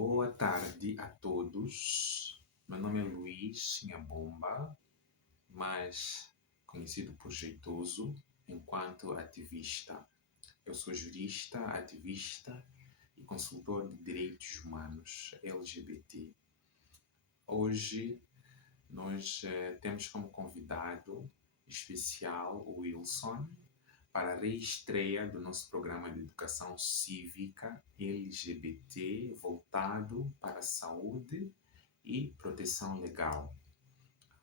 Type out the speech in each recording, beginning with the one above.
Boa tarde a todos. Meu nome é Luiz Nhambomba, mais conhecido por Jeitoso, enquanto ativista. Eu sou jurista, ativista e consultor de direitos humanos LGBT. Hoje nós temos como convidado especial o Wilson para a reestreia do nosso programa de educação cívica LGBT voltado para a saúde e proteção legal.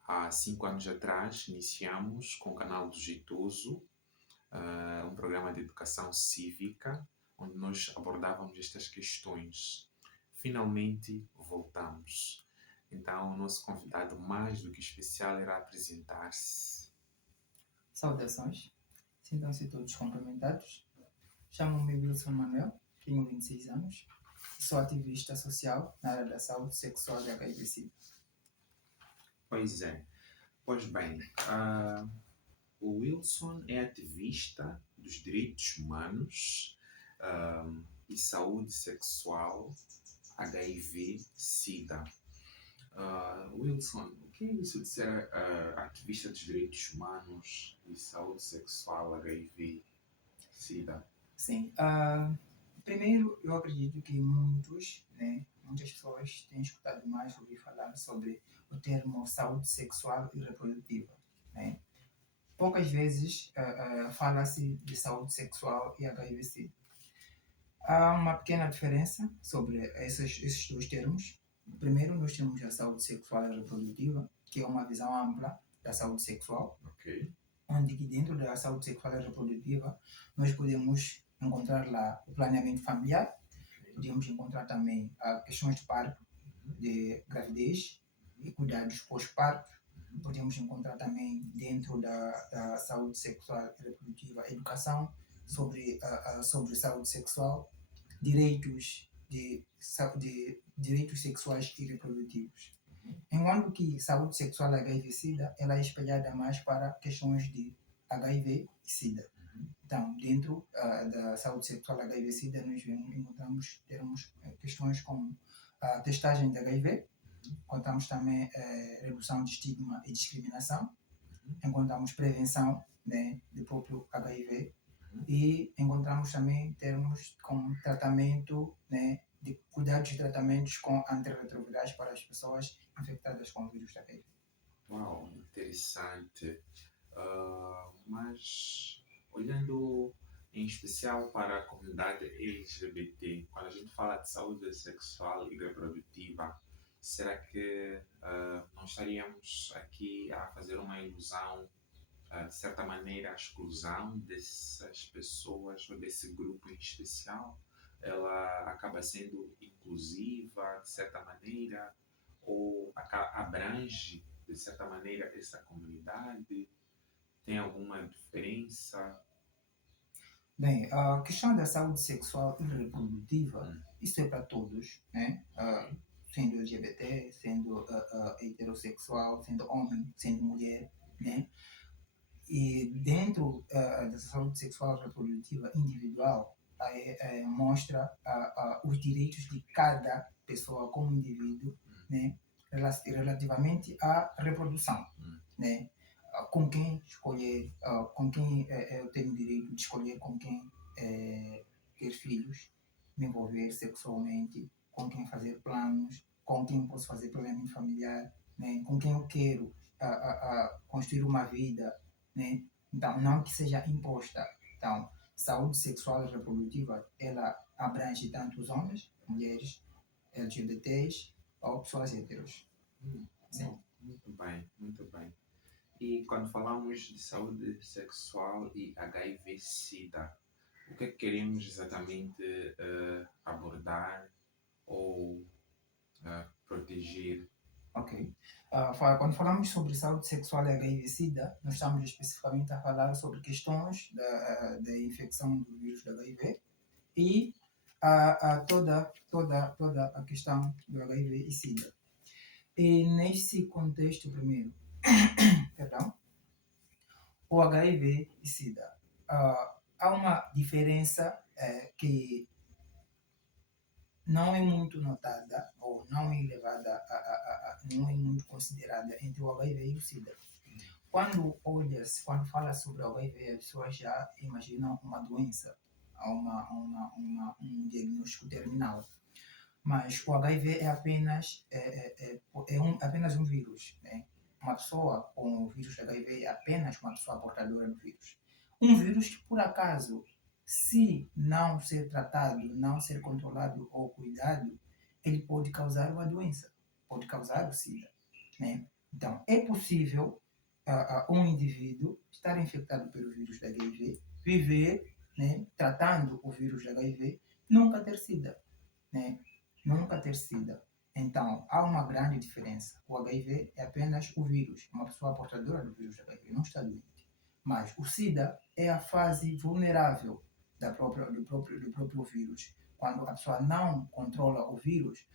Há 5 anos atrás, iniciamos com o canal do Jeitoso, um programa de educação cívica, onde nós abordávamos estas questões. Finalmente, voltamos. Então, o nosso convidado mais do que especial irá apresentar-se. Saudações, sintam-se todos cumprimentados. Chamo-me Wilson Manuel, tenho 26 anos e sou ativista social na área da saúde sexual e HIV/SIDA. Pois é. Pois bem, o Wilson é ativista dos direitos humanos e saúde sexual HIV/SIDA. Wilson, o que é isso de ser ativista dos direitos humanos e saúde sexual HIV/SIDA? Sim, primeiro eu acredito que muitas pessoas têm escutado mais ouvir falar sobre o termo saúde sexual e reprodutiva. Né? Poucas vezes fala-se de saúde sexual e HIV/SIDA. Há uma pequena diferença sobre esses dois termos. Primeiro, nós temos a saúde sexual e reprodutiva, que é uma visão ampla da saúde sexual, onde que dentro da saúde sexual e reprodutiva nós podemos encontrar lá o planeamento familiar, podemos encontrar também questões de parto, de gravidez e cuidados pós-parto, podemos encontrar também dentro da saúde sexual e reprodutiva educação sobre saúde sexual, direitos sexuais e reprodutivos. Enquanto que saúde sexual e HIV/SIDA ela é espelhada mais para questões de HIV e SIDA. Então, dentro da saúde sexual e HIV/SIDA, nós encontramos questões como a testagem de HIV, encontramos também redução de estigma e discriminação, encontramos prevenção do próprio HIV e encontramos também termos como tratamento, de cuidados e tratamentos com antirretrovirais para as pessoas infectadas com o vírus da HIV. Uau, interessante. Mas olhando em especial para a comunidade LGBT, quando a gente fala de saúde sexual e reprodutiva, será que não estaríamos aqui a fazer uma ilusão, de certa maneira, a exclusão dessas pessoas ou desse grupo em especial? Ela acaba sendo inclusiva, de certa maneira, ou abrange, de certa maneira, essa comunidade? Tem alguma diferença? Bem, a questão da saúde sexual e reprodutiva, isso é para todos, né? Sendo LGBT, sendo heterossexual, sendo homem, sendo mulher, né? E dentro da saúde sexual e reprodutiva individual, mostra os direitos de cada pessoa como indivíduo, né? Relativamente à reprodução, né? Com quem escolher, com quem eu tenho o direito de escolher com quem ter filhos, me envolver sexualmente, com quem fazer planos, com quem posso fazer planeamento familiar, né? Com quem eu quero construir uma vida, né? Então, não que seja imposta. Então, saúde sexual e reprodutiva, ela abrange tanto os homens, mulheres, LGBTs ou pessoas heteros. Sim. Muito bem, muito bem. E quando falamos de saúde sexual e HIV/SIDA, o que é que queremos exatamente abordar ou proteger? Ok. Quando falamos sobre saúde sexual e HIV/SIDA, nós estamos especificamente a falar sobre questões da infecção do vírus do HIV e toda a questão do HIV e SIDA. E nesse contexto, primeiro, perdão, o HIV e SIDA, há uma diferença que não é muito notada ou não é levada não é muito considerada entre o HIV e o SIDA. Quando fala sobre o HIV, as pessoas já imaginam uma doença, um diagnóstico terminal. Mas o HIV é apenas um vírus. Né? Uma pessoa com o vírus HIV é apenas uma pessoa portadora do vírus. Um vírus que, por acaso, se não ser tratado, não ser controlado ou cuidado, ele pode causar uma doença, pode causar o SIDA. Né? Então, é possível um indivíduo estar infectado pelo vírus da HIV, viver, né, tratando o vírus da HIV, nunca ter SIDA. Né? Nunca ter SIDA. Então, há uma grande diferença. O HIV é apenas o vírus, uma pessoa portadora do vírus HIV, não está doente. Mas o SIDA é a fase vulnerável do próprio vírus. Quando a pessoa não controla o vírus,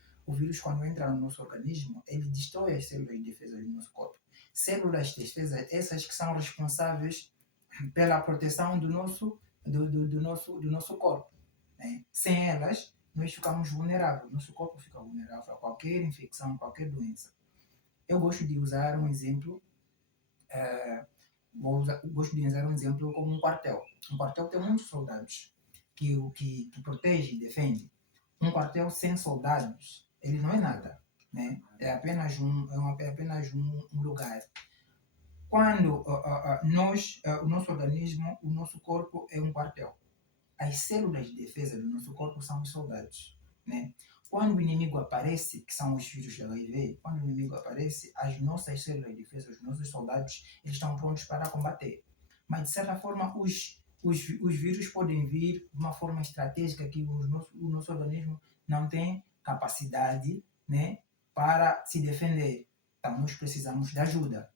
quando entra no nosso organismo, ele destrói as células de defesa do nosso corpo. Células de defesa, essas que são responsáveis pela proteção do nosso corpo. Né? Sem elas, nós ficamos vulneráveis, nosso corpo fica vulnerável a qualquer infecção, qualquer doença. Eu gosto de usar um exemplo, como um quartel. Um quartel tem muitos soldados que protege e defende. Um quartel sem soldados, ele não é nada, né? É apenas um lugar. Quando o nosso organismo, o nosso corpo é um quartel. As células de defesa do nosso corpo são os soldados, né? Quando o inimigo aparece, que são os vírus da HIV, quando o inimigo aparece, as nossas células de defesa, os nossos soldados, eles estão prontos para combater. Mas, de certa forma, os vírus podem vir de uma forma estratégica que o nosso organismo não tem capacidade, né, para se defender. Então, nós precisamos de ajuda.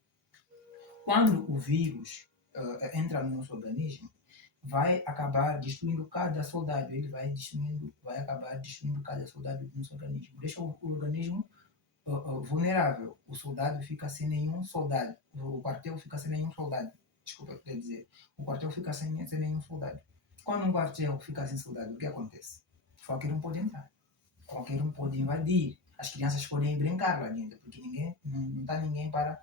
Quando o vírus entra no nosso organismo, vai acabar destruindo cada soldado. Ele vai acabar destruindo cada soldado do nosso organismo. Deixa o organismo vulnerável. O soldado fica sem nenhum soldado. O quartel fica sem nenhum soldado. Desculpa, quer dizer. O quartel fica sem nenhum soldado. Quando um quartel fica sem soldado, o que acontece? Qualquer um pode entrar. Qualquer um pode invadir. As crianças podem brincar lá dentro, porque não está ninguém para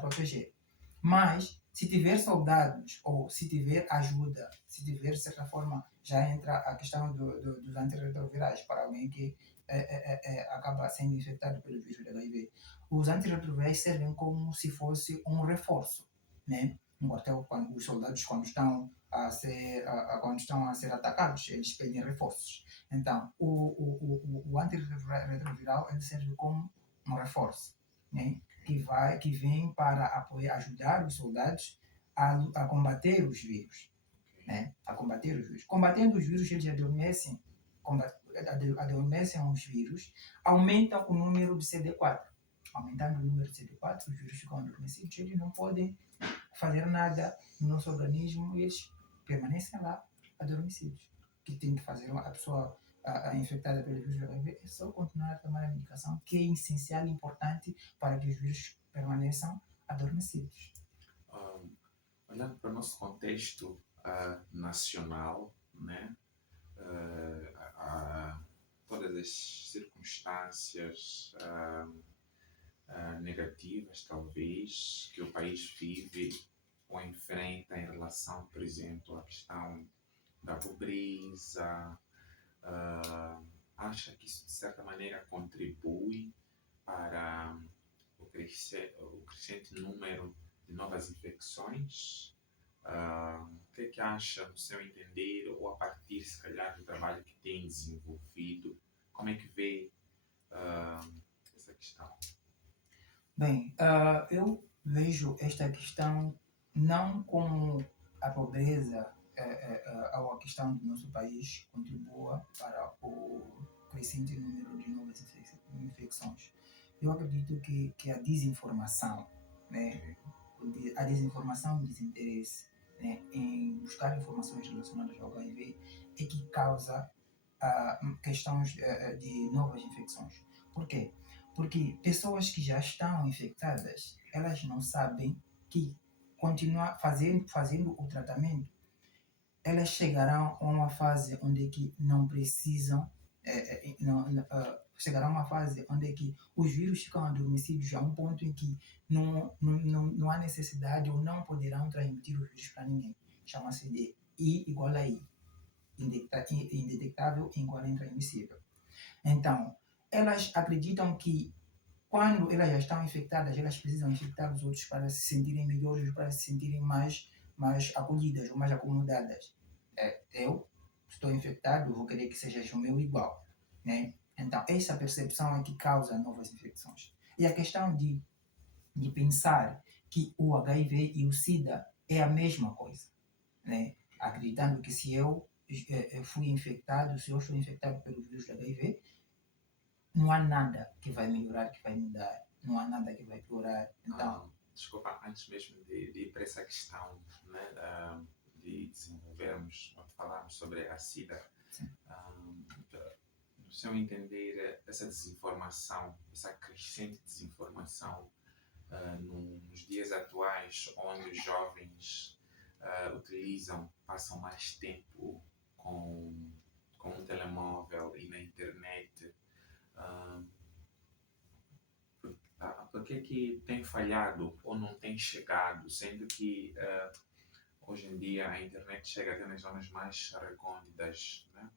proteger. Mas, se tiver soldados, ou se tiver ajuda, se tiver, de certa forma, já entra a questão dos antirretrovirais para alguém que acaba sendo infectado pelo vírus da HIV. Os antirretrovirais servem como se fosse um reforço, né? Um quartel, os soldados, quando estão a ser atacados, eles pedem reforços. Então, o antirretroviral ele serve como um reforço, né? Que vem para ajudar os soldados a combater os vírus. Né? A combater os vírus. Combatendo os vírus, eles adormecem os vírus, aumentam o número de CD4. Aumentando o número de CD4, os vírus ficam adormecidos, eles não podem fazer nada no nosso organismo e eles permanecem lá adormecidos. O que tem que fazer a pessoa infectada pelo vírus HIV é só continuar a tomar a medicação, que é essencial e importante para que os vírus permaneçam adormecidos. Olhando para o nosso contexto nacional, né? Todas as circunstâncias negativas, talvez, que o país vive ou enfrenta em relação, por exemplo, à questão da pobreza, acha que isso, de certa maneira, contribui para o crescente número de novas infecções? O que é que acha, no seu entender, ou a partir, se calhar, do trabalho que tem desenvolvido? Como é que vê essa questão? Bem, eu vejo esta questão não como a pobreza ou a questão do nosso país contribua para o crescente número de novas infecções. Eu acredito que a desinformação, né, a desinformação e o desinteresse, né, em buscar informações relacionadas ao HIV é que causa questões de novas infecções. Por quê? Porque pessoas que já estão infectadas, elas não sabem que continuar fazendo o tratamento, elas chegarão a uma fase onde que não precisam chegará uma fase onde é que os vírus ficam adormecidos a um ponto em que não há necessidade ou não poderão transmitir os vírus para ninguém. Chama-se de I igual a I, indetectável igual a intransmissível. Então, elas acreditam que quando elas já estão infectadas, elas precisam infectar os outros para se sentirem melhores, para se sentirem mais acolhidas ou mais acomodadas. Eu estou infectado, vou querer que sejas o meu igual, né? Então, essa percepção é que causa novas infecções. E a questão de pensar que o HIV e o SIDA é a mesma coisa, né? Acreditando que se eu fui infectado, se eu estou infectado pelo vírus do HIV, não há nada que vai melhorar, que vai mudar, não há nada que vai piorar. Então, desculpa, antes mesmo de ir para essa questão, né, de desenvolvermos, ou de falarmos sobre a SIDA, no seu entender, essa desinformação, essa crescente desinformação nos dias atuais, onde os jovens passam mais tempo com um telemóvel e na internet, por que tem falhado ou não tem chegado, sendo que hoje em dia a internet chega até nas zonas mais recônditas, né?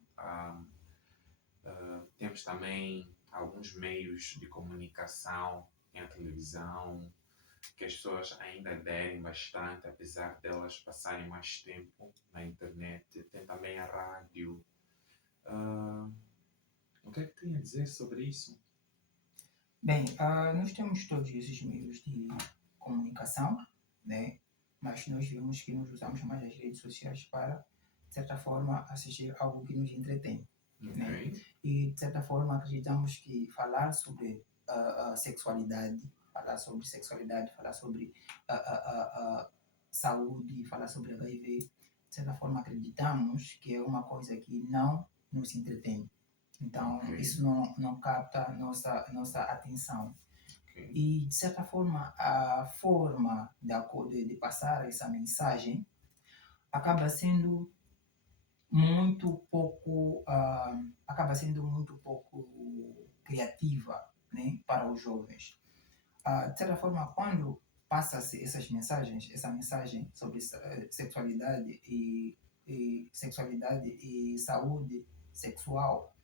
Temos também alguns meios de comunicação, em a televisão, que as pessoas ainda aderem bastante, apesar delas passarem mais tempo na internet. Tem também a rádio. O que é que tem a dizer sobre isso? Bem, nós temos todos esses meios de comunicação, né? Mas nós vemos que nós usamos mais as redes sociais para, de certa forma, assistir algo que nos entretém. Né? E, de certa forma, acreditamos que falar sobre sexualidade, falar sobre saúde, falar sobre HIV, de certa forma, acreditamos que é uma coisa que não nos entretém. Então, isso não capta nossa atenção. E, de certa forma, a forma de passar essa mensagem acaba sendo muito pouco criativa, né, para os jovens. De certa forma, quando passa-se essa mensagem sobre sexualidade e saúde sexual,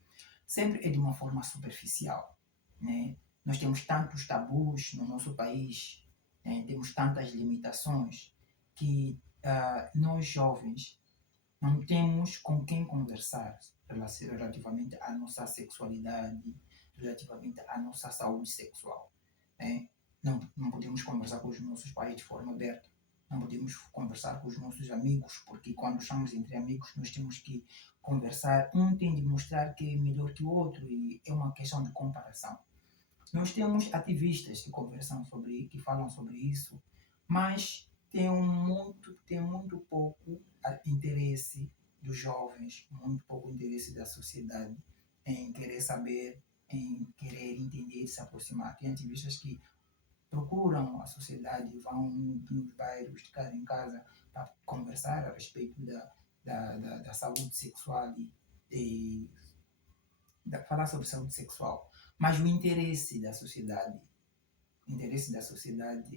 sempre é de uma forma superficial, né? Nós temos tantos tabus no nosso país, né? Temos tantas limitações que nós jovens não temos com quem conversar relativamente à nossa sexualidade, relativamente à nossa saúde sexual, né? Não podemos conversar com os nossos pais de forma aberta, não podemos conversar com os nossos amigos, porque quando estamos entre amigos nós temos que conversar, um tem de mostrar que é melhor que o outro e é uma questão de comparação. Nós temos ativistas que falam sobre isso, mas tem muito pouco interesse dos jovens, muito pouco interesse da sociedade em querer saber, em querer entender, se aproximar. Tem ativistas que procuram a sociedade, vão nos bairros, de casa em casa, para conversar a respeito da saúde sexual e falar sobre saúde sexual. Mas o interesse da sociedade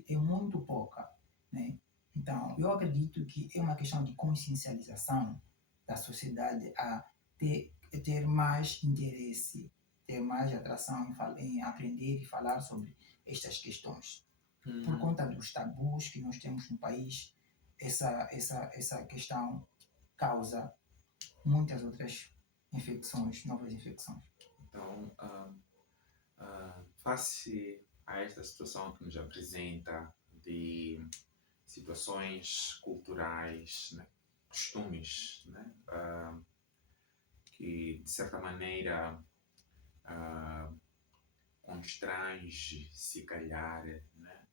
é muito pouca, né? Então, eu acredito que é uma questão de consciencialização da sociedade a ter mais interesse, ter mais atração em aprender e falar sobre estas questões. Por conta dos tabus que nós temos no país, essa questão causa muitas outras novas infecções. Então, face a esta situação que nos apresenta de situações culturais, né, costumes, né, que de certa maneira constrange, se calhar, né,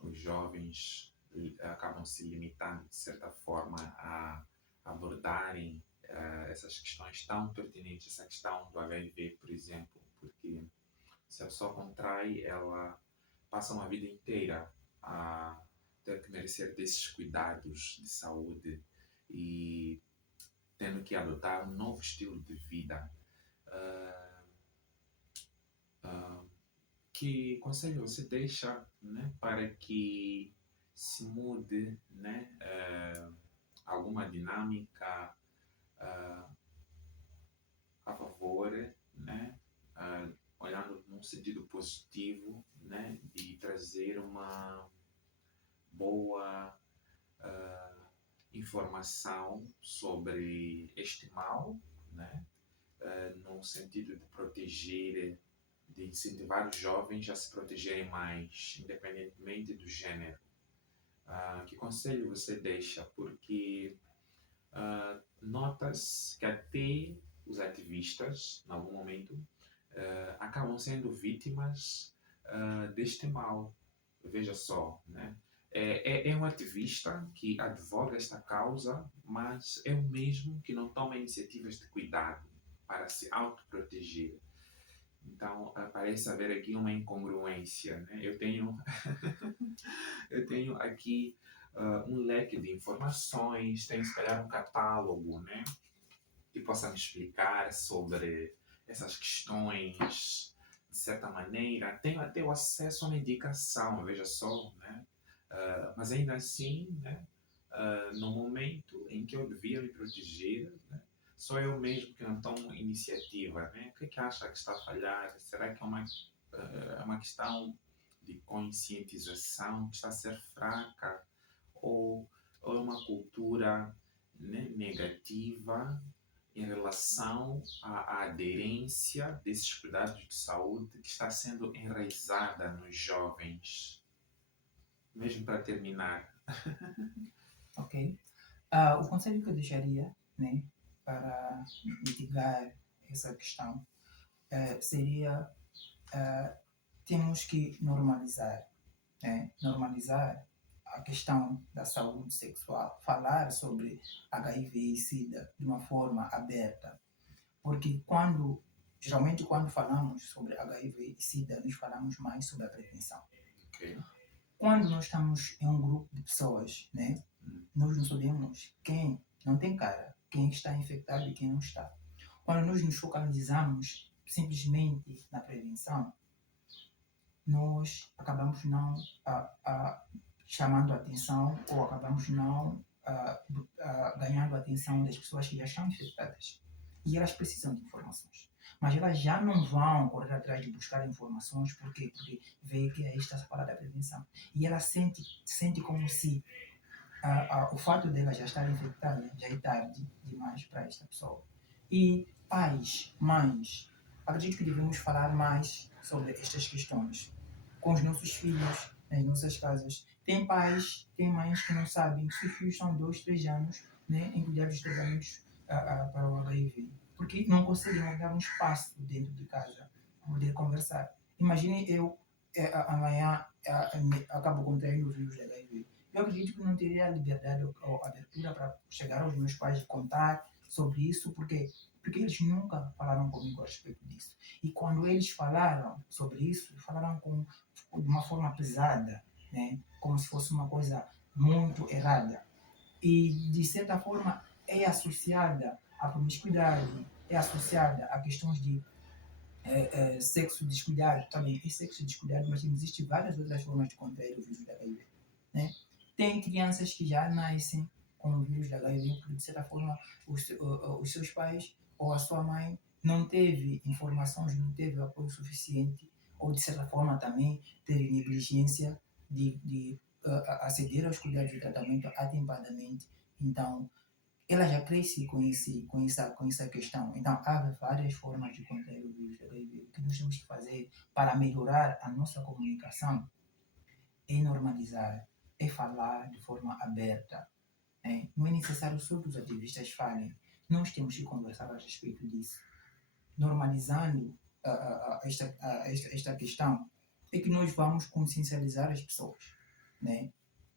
os jovens acabam se limitando de certa forma a abordarem essas questões tão pertinentes, essa questão do HIV, por exemplo, porque se a pessoa contrai, ela passa uma vida inteira a ter que merecer desses cuidados de saúde e tendo que adotar um novo estilo de vida. ah, que conselho você deixa, né, para que se mude, né, alguma dinâmica ah, a favor, né, olhando num sentido positivo, né, de trazer uma boa informação sobre este mal, né, no sentido de proteger, de incentivar os jovens a se protegerem mais, independentemente do gênero. Que conselho você deixa? Porque notas que até os ativistas, em algum momento, acabam sendo vítimas deste mal. Veja só, né? É um ativista que advoga esta causa, mas é o mesmo que não toma iniciativas de cuidado para se autoproteger. Então, parece haver aqui uma incongruência, né? Eu tenho aqui um leque de informações, tenho se calhar um catálogo, né? Que possa me explicar sobre essas questões de certa maneira. Tenho até o acesso a uma indicação, veja só, né? Mas ainda assim, né? No momento em que eu devia me proteger, né? Sou eu mesmo que não tomo iniciativa, né? O que é que acha que está a falhar? Será que é uma questão de conscientização que está a ser fraca? Ou é uma cultura, né, negativa em relação à aderência desses cuidados de saúde que está sendo enraizada nos jovens? Mesmo para terminar. Ok? O conselho que eu deixaria, né, para mitigar essa questão seria temos que normalizar, né? Normalizar a questão da saúde sexual, falar sobre HIV e SIDA de uma forma aberta, porque geralmente quando falamos sobre HIV e SIDA, nós falamos mais sobre a prevenção. Ok. Quando nós estamos em um grupo de pessoas, né, nós não sabemos quem não tem cara, quem está infectado e quem não está. Quando nós nos focalizamos simplesmente na prevenção, nós acabamos não chamando a atenção ou acabamos não ganhando a atenção das pessoas que já estão infectadas. E elas precisam de informações. Mas elas já não vão correr atrás de buscar informações porque vê que aí está a falar da prevenção. E ela sente como se o fato dela já estar infectada já é tarde demais para esta pessoa. E pais, mães, acredito que devemos falar mais sobre estas questões com os nossos filhos, nas nossas casas. Tem pais, tem mães que não sabem que seus filhos são 2, 3 anos, né, em cuidados de tratamentos para o HIV. Porque não conseguem dar um espaço dentro de casa para poder conversar. Imagine eu, amanhã, acabo contraindo o vírus de HIV. Eu acredito que não teria a liberdade ou abertura para chegar aos meus pais e contar sobre isso, porque eles nunca falaram comigo a respeito disso. E quando eles falaram sobre isso, falaram de uma forma pesada, né? Como se fosse uma coisa muito errada. E, de certa forma, é associada à promiscuidade, é associada a questões de sexo descuidado também. É sexo descuidado, mas existem várias outras formas de contrair o vírus da HIV. Né? Tem crianças que já nascem com o vírus da HIV, porque, de certa forma, os seus pais ou a sua mãe não teve informações, não teve apoio suficiente, ou, de certa forma, também teve negligência de aceder aos cuidados de tratamento atempadamente. Então, ela já cresce com essa questão. Então, há várias formas de contrair o vírus HIV. O que nós temos que fazer para melhorar a nossa comunicação é normalizar, é falar de forma aberta. Né? Não é necessário só que os ativistas falem. Nós temos que conversar a respeito disso. Normalizando esta questão, é que nós vamos consciencializar as pessoas. Né?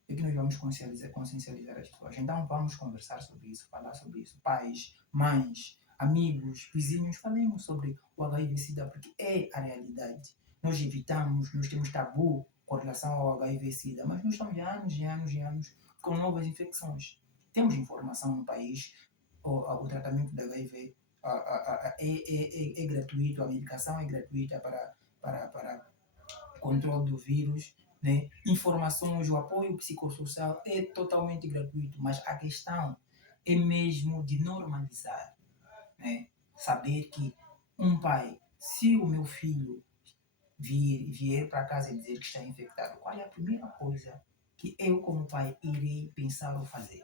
É que nós vamos consciencializar as pessoas. Então vamos conversar sobre isso, falar sobre isso. Pais, mães, amigos, vizinhos, falemos sobre o HIV-Sida, porque é a realidade. Nós evitamos, nós temos tabu com relação ao HIV-Sida, mas nós estamos há anos e anos e anos com novas infecções. Temos informação no país, o tratamento do HIV é gratuito, a medicação é gratuita para controle do vírus, né? Informações, o apoio psicossocial é totalmente gratuito, mas a questão é mesmo de normalizar, né? Saber que um pai, se o meu filho vier para casa e dizer que está infectado, qual é a primeira coisa que eu, como pai, irei pensar ou fazer?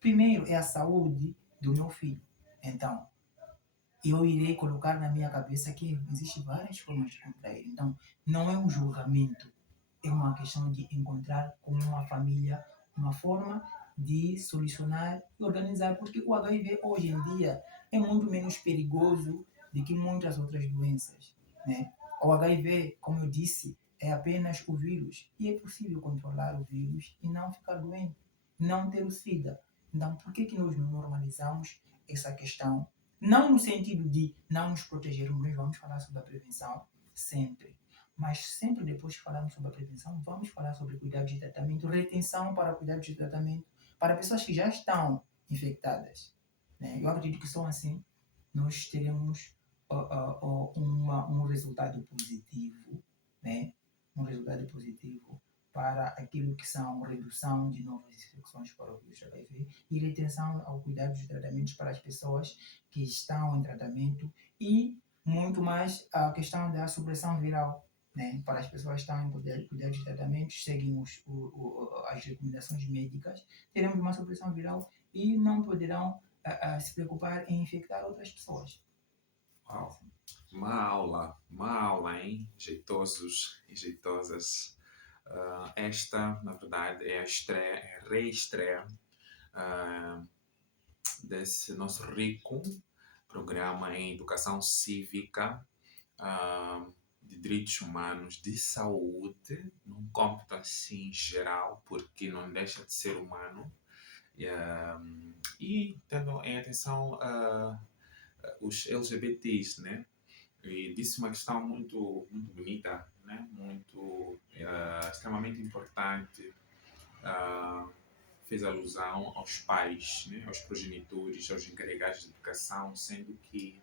Primeiro é a saúde do meu filho. Então, eu irei colocar na minha cabeça que existem várias formas de contrair. Então, não é um julgamento, é uma questão de encontrar como uma família uma forma de solucionar e organizar, porque o HIV hoje em dia é muito menos perigoso do que muitas outras doenças, né? O HIV, como eu disse, é apenas o vírus e é possível controlar o vírus e não ficar doente, não ter o SIDA. Então, por que nós não normalizamos essa questão? Não no sentido de não nos protegermos, nós vamos falar sobre a prevenção sempre. Mas sempre depois que falarmos sobre a prevenção, vamos falar sobre cuidados de tratamento, retenção para cuidados de tratamento para pessoas que já estão infectadas, né? Eu acredito que só assim nós teremos um resultado positivo, né? Um resultado positivo para aquilo que são redução de novas infecções para o vírus HIV e retenção ao cuidado de tratamentos para as pessoas que estão em tratamento e muito mais a questão da supressão viral, né? Para as pessoas que estão em cuidado de tratamentos, seguem as recomendações médicas, teremos uma supressão viral e não poderão se preocupar em infectar outras pessoas. Uau, uma aula, hein? Jeitosos e jeitosas. Esta, na verdade, é a estreia, é a reestreia desse nosso rico programa em educação cívica, de direitos humanos, de saúde, num cômputo assim geral, porque não deixa de ser humano, e tendo em atenção os LGBTs, né? E disse uma questão muito, muito bonita, né? Muito, extremamente importante. Fez alusão aos pais, né? Aos progenitores, aos encarregados de educação, sendo que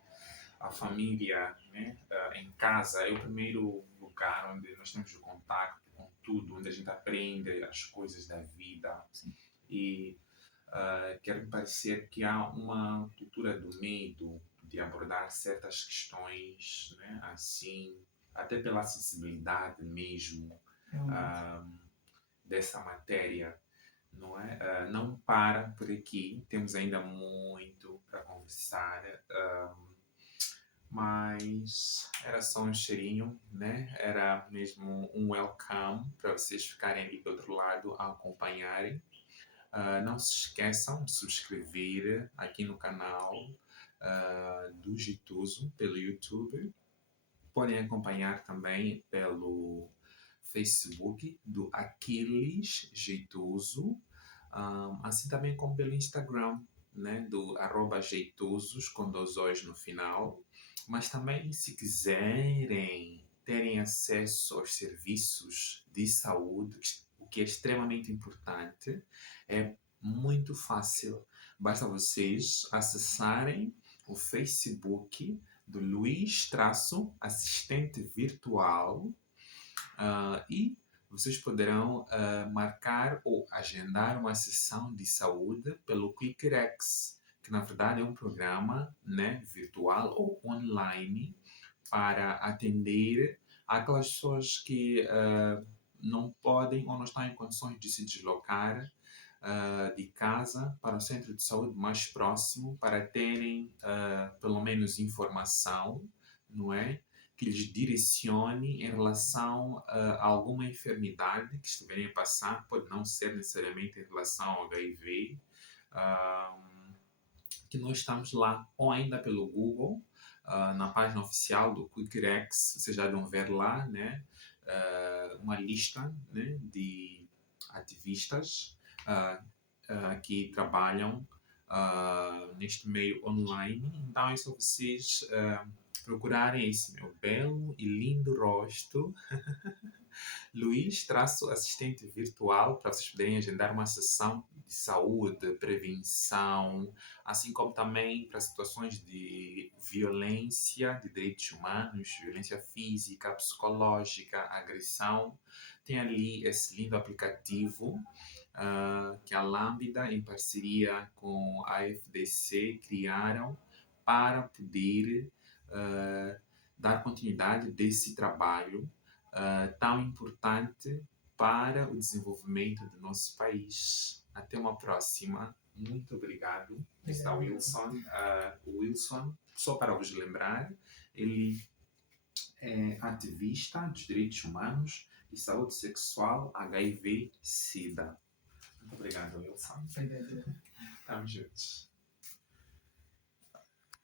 a família, né? Em casa é o primeiro lugar onde nós temos o contato com tudo, onde a gente aprende as coisas da vida. Sim. E quer parecer que há uma cultura do medo de abordar certas questões, né? Assim, até pela sensibilidade mesmo dessa matéria, não é? Não para por aqui, temos ainda muito para conversar, mas era só um cheirinho, né? Era mesmo um welcome para vocês ficarem ali do outro lado a acompanharem. Não se esqueçam de subscrever aqui no canal do Jeitoso pelo YouTube. Podem acompanhar também pelo Facebook do Aquiles Jeitoso, assim também como pelo Instagram, né, do @jeitosos com 2 O's no final. Mas também, se quiserem terem acesso aos serviços de saúde, o que é extremamente importante, é muito fácil. Basta vocês acessarem o Facebook do Luiz Assistente Virtual e vocês poderão marcar ou agendar uma sessão de saúde pelo QuickRx, que na verdade é um programa, né, virtual ou online para atender aquelas pessoas que não podem ou não estão em condições de se deslocar de casa para o centro de saúde mais próximo para terem pelo menos informação, não é? Que lhes direcione em relação a alguma enfermidade que estiverem a passar, pode não ser necessariamente em relação ao HIV, que nós estamos lá, ou ainda pelo Google, na página oficial do QuickRx, vocês já vão ver lá, né, uma lista, né, de ativistas que trabalham neste meio online. Então é só vocês procurarem esse meu belo e lindo rosto, Luiz, assistente virtual, para vocês poderem agendar uma sessão de saúde, prevenção, assim como também para situações de violência de direitos humanos, violência física, psicológica, agressão. Tem ali esse lindo aplicativo que a Lambda, em parceria com a FDC, criaram para poder dar continuidade desse trabalho tão importante para o desenvolvimento do nosso país. Até uma próxima. Muito obrigado. Está o Wilson. O Wilson, só para vos lembrar, ele é ativista dos direitos humanos e saúde sexual, HIV, SIDA. Muito obrigado, Wilson. Obrigado. Estamos juntos.